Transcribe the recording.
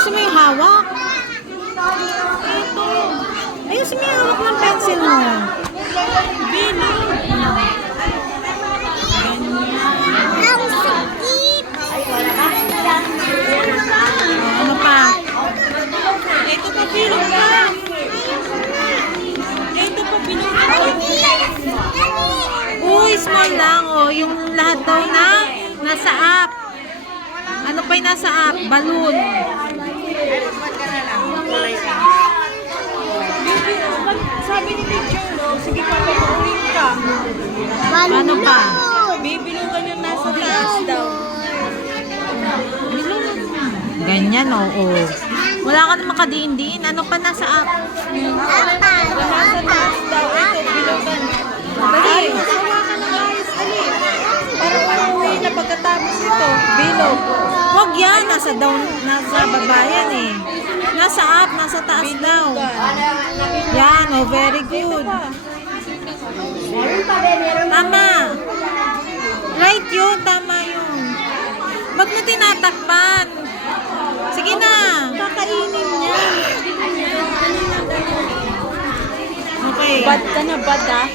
Ayusin mo yung hawak. Ito. Ayusin mo yung hawak ng pencil mo. Bilog. Ang sakit! Ano pa? Ito pa bilog pa. Ito pa bilog pa. Uy, small lang oh. Yung lahat daw na nasa app. Ano pa yung nasa app? Balloon. Sabi ni teacher, no? Sige pa, papakuhin ka. Ano pa? Bibilugan yung nasa taas daw. Ganyan oo. Wala ka naman kadiin-diin. Ano pa nasa app? Nasa taas daw. Ito, bilugan. Dali, hawakan ng ayos, dali. Para uuwi na pagkatapos ito. Bilog. Wag yan. Nasa down, nasa baba yan eh. Nasa app, nasa taas daw. Yan, oh, very good. Tama. Right yun, tama yun. Wag mo tinatakpan. Sige na. Kakainin niya. Okay. Bad ka na, bad ah.